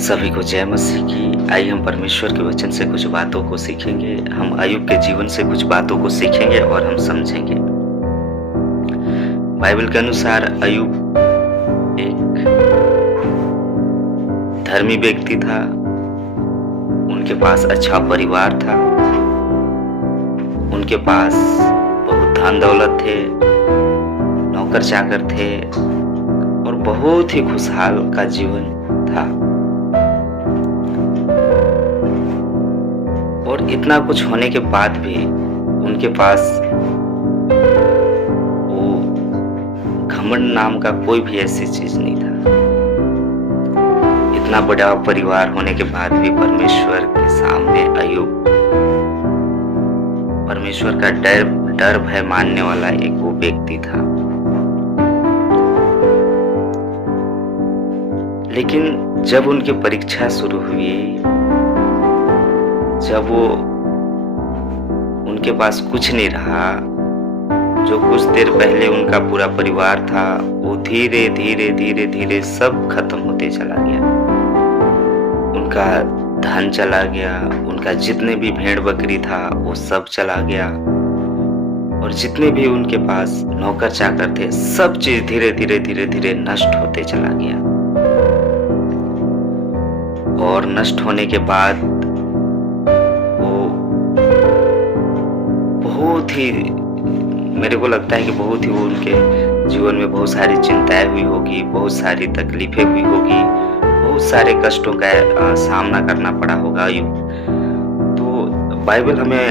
सभी को जय मसीह की। आइए हम परमेश्वर के वचन से कुछ बातों को सीखेंगे। हम अय्यूब के जीवन से कुछ बातों को सीखेंगे और हम समझेंगे। बाइबल के अनुसार अय्यूब एक धर्मी व्यक्ति था। उनके पास अच्छा परिवार था। उनके पास बहुत धन दौलत थे, नौकर चाकर थे और बहुत ही खुशहाल का जीवन था। और इतना कुछ होने के बाद भी उनके पास वो घमंड नाम का कोई भी ऐसी चीज नहीं था। इतना बड़ा परिवार होने के बाद भी परमेश्वर के सामने अय्यूब परमेश्वर का डर भय मानने वाला एक वो व्यक्ति था। लेकिन जब उनकी परीक्षा शुरू हुई, जब वो उनके पास कुछ नहीं रहा, जो कुछ देर पहले उनका पूरा परिवार था वो धीरे धीरे सब खत्म होते चला गया। उनका धन चला गया, उनका जितने भी भेड़ बकरी था वो सब चला गया और जितने भी उनके पास नौकर चाकर थे सब चीज धीरे धीरे नष्ट होते चला गया। और नष्ट होने के बाद बहुत ही, मेरे को लगता है कि बहुत ही उनके जीवन में बहुत सारी चिंताएं हुई होगी, बहुत सारी तकलीफें हुई होगी, बहुत सारे कष्टों का सामना करना पड़ा होगा अय्यूब। तो बाइबल हमें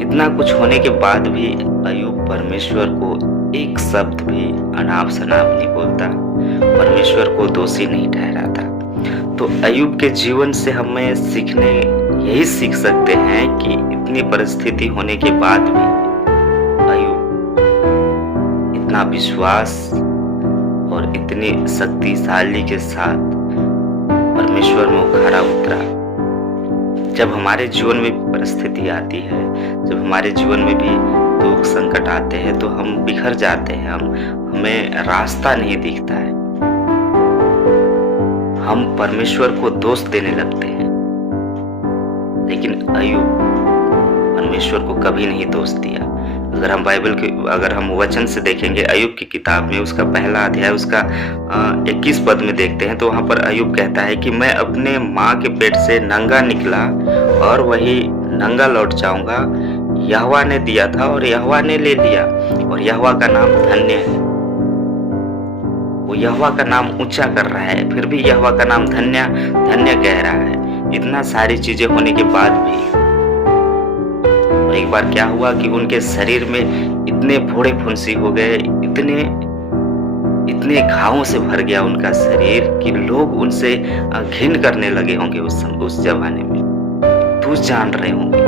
इतना कुछ होने के बाद भी अय्यूब परमेश्वर को एक शब्द भी अनाप शनाप नहीं बोलता, परमेश्वर को दोषी नहीं ठहराता। तो अय्यूब के जीवन से हमें यही सीख सकते हैं कि इतनी परिस्थिति होने के बाद भी अय्यूब इतना विश्वास और इतनी शक्तिशाली के साथ परमेश्वर में खरा उतरा। जब हमारे जीवन में परिस्थिति आती है, जब हमारे जीवन में भी दुख संकट आते हैं तो हम बिखर जाते हैं, हमें रास्ता नहीं दिखता है, हम परमेश्वर को दोष देने लगते हैं। लेकिन अय्यूब परमेश्वर को कभी नहीं दोष दिया। अगर हम वचन से देखेंगे अय्यूब की किताब में उसका पहला अध्याय उसका 21 पद में देखते हैं तो वहां पर अय्यूब कहता है कि मैं अपने माँ के पेट से नंगा निकला और वही नंगा लौट जाऊंगा। यहोवा ने दिया था और यहोवा ने ले लिया और यहोवा का नाम धन्य है। वो यहोवा का नाम ऊंचा कर रहा है, फिर भी यहोवा का नाम धन्य धन्य कह रहा है। इतना सारी चीजें होने के बाद भी और एक बार क्या हुआ कि उनके शरीर में इतने फोड़े फुंसी हो गए, इतने घावों से भर गया उनका शरीर कि लोग उनसे घिन करने लगे होंगे उस जमाने में। तो जान रहे होंगे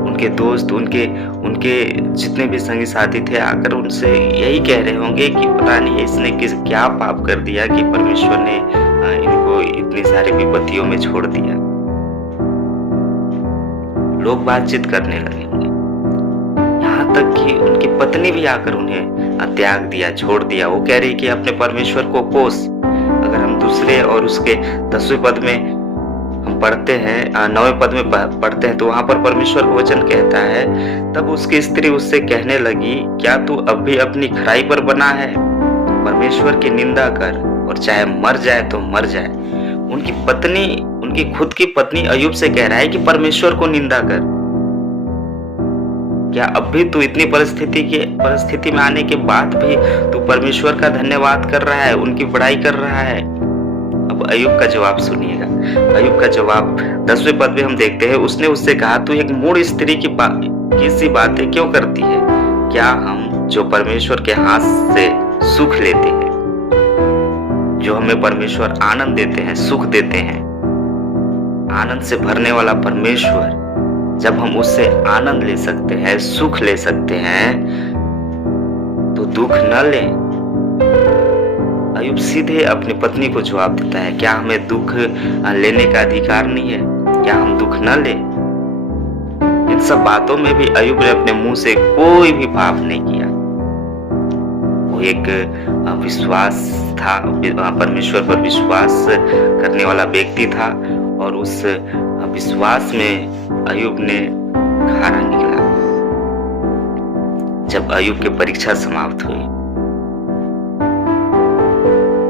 उनके दोस्त, उनके जितने भी संगी साथी थे आकर उनसे यही कह रहे होंगे कि पता नहीं इसने क्या पाप कर दिया कि परमेश्वर ने इनको इतनी सारी विपत्तियों में छोड़ दिया। लोग बातचीत करने लगे होंगे, यहाँ तक कि उनकी पत्नी भी आकर उन्हें त्याग दिया, छोड़ दिया। वो कह रही कि अपने परमेश्वर को कोस। अगर हम दूसरे और उसके 10वें पद में हम पढ़ते हैं, 9वें पद में पढ़ते हैं तो वहां पर परमेश्वर का वचन कहता है, तब उसकी स्त्री उससे कहने लगी, क्या तू अब भी अपनी खराई पर बना है? परमेश्वर की निंदा कर और चाहे मर जाए तो मर जाए। उनकी खुद की पत्नी अय्यूब से कह रहा है कि परमेश्वर को निंदा कर। क्या अब भी तू इतनी परिस्थिति में आने के बाद भी तू परमेश्वर का धन्यवाद कर रहा है, उनकी बड़ाई कर रहा है? अब अय्यूब का जवाब सुनिएगा। अय्यूब का जवाब 10वें पद में हम देखते हैं, उसने उससे कहा, तू एक मूढ़ स्त्री की सी बातें क्यों करती है? क्या हम जो परमेश्वर के हाथ से सुख लेते हैं, जो हमें परमेश्वर आनंद देते हैं, सुख देते हैं, आनंद से भरने वाला परमेश्वर, जब हम उससे आनंद ले सकते हैं, सुख ले सकते हैं, तो दुख न लें? अय्यूब सीधे अपनी पत्नी को जवाब देता है, क्या हमें दुख लेने का अधिकार नहीं है? क्या हम दुख न लें? इन सब बातों में भी अय्यूब ने अपने मुंह से कोई भी पाप नहीं किया, वो एक विश्वास था, परमेश्वर पर विश्वास करने वाला व्यक्ति था और उस विश्वास में अय्यूब ने खरा निकला। जब अय्यूब की परीक्षा समाप्त हुई,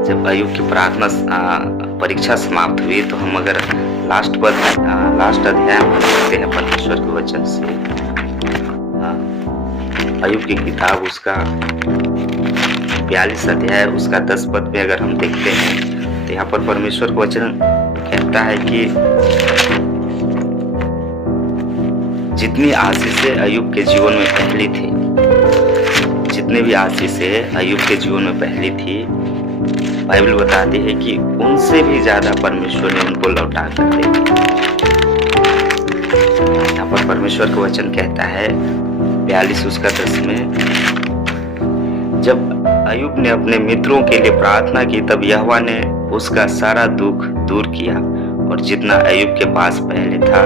जब अय्यूब की प्रार्थना परीक्षा समाप्त हुई, तो हम अगर लास्ट अध्याय में देखते हैं परमेश्वर के वचन से, अय्यूब की किताब उसका 42 अध्याय उसका 10 पद में अगर हम देखते हैं, तो यहाँ पर परमेश्वर का वचन कहता है कि जितनी आशीषें अय्यूब के जीवन में पहली थी, जितने भी आशीषें अय्यूब के जीवन में पहली थी, बाइबल बताती है कि उनसे भी ज्यादा परमेश्वर ने उनको लौटा कर दे दिया। यहाँ पर परमेश्वर का वचन कहता है 42 उसका 10 में, जब अय्यूब ने अपने मित्रों के लिए प्रार्थना की, तब यहोवा ने उसका सारा दुख दूर किया और जितना अय्यूब के पास पहले था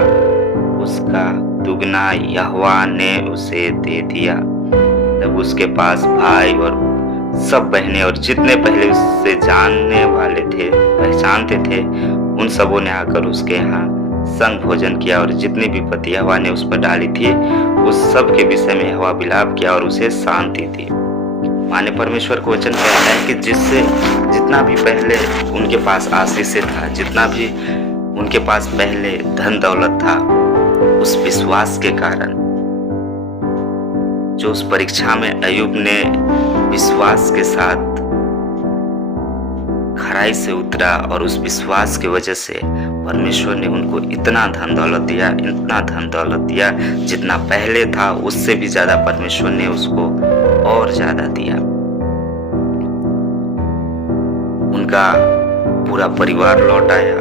उसका दुगना यहोवा ने उसे दे दिया। तब उसके पास भाई और सब बहनें और जितने पहले उससे जानने वाले थे, पहचानते थे, उन सबों ने आकर उसके यहाँ संग भोजन किया और जितनी विपत्ति यहोवा ने उस पर डाली थी उस सब के विषय में यहोवा विलाप किया और उसे शांति दी। माने परमेश्वर को वचन कहता है कि जितना भी पहले उनके पास आशीष था, जितना भी उनके पास पहले धन दौलत था, उस विश्वास के कारण जो उस परीक्षा में अय्यूब ने विश्वास के साथ खराई से उतरा और उस विश्वास की वजह से परमेश्वर ने उनको इतना धन दौलत दिया, इतना धन दौलत दिया, जितना पहले था उससे भी ज्यादा परमेश्वर ने उसको और ज्यादा दिया। उनका पूरा परिवार लौट आया,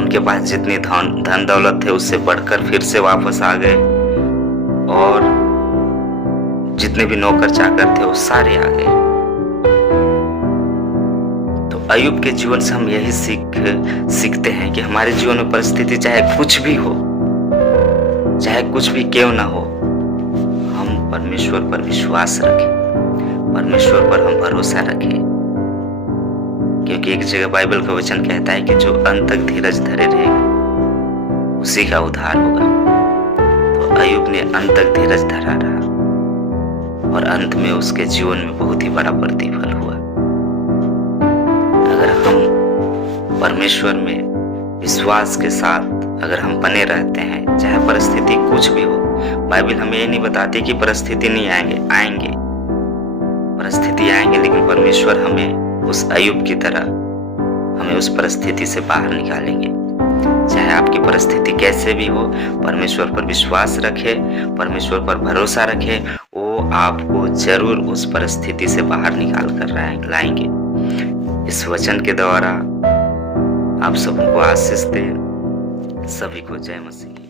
उनके पास जितनी धन दौलत थे उससे बढ़कर फिर से वापस आ गए और जितने भी नौकर चाकर थे वो सारे आ गए। तो अय्यूब के जीवन से हम यही सीखते हैं कि हमारे जीवन में परिस्थिति चाहे कुछ भी हो, चाहे कुछ भी क्यों ना हो, हम परमेश्वर पर विश्वास रखें, परमेश्वर पर हम भरोसा रखें, क्योंकि एक जगह बाइबल का वचन कहता है कि जो अंत तक धीरज धरे रहेगा उसी का उद्धार होगा। तो अय्यूब ने अंत तक धीरज धरा रहा और अंत में उसके जीवन में बहुत ही बड़ा प्रतिफल हुआ। अगर हम परमेश्वर में विश्वास के साथ अगर हम बने रहते हैं, चाहे परिस्थिति कुछ भी हो, बाइबल हमें ये नहीं बताती कि परिस्थिति नहीं आएंगे, परिस्थिति आएंगे, लेकिन परमेश्वर हमें उस अय्यूब की तरह हमें उस परिस्थिति से बाहर निकालेंगे। चाहे आपकी परिस्थिति कैसे भी हो, परमेश्वर पर विश्वास रखें, परमेश्वर पर भरोसा रखें, वो आपको जरूर उस परिस्थिति से बाहर निकाल कर लाएंगे। इस वचन के द्वारा आप सबको आशीष दे। सभी को जय मसीह।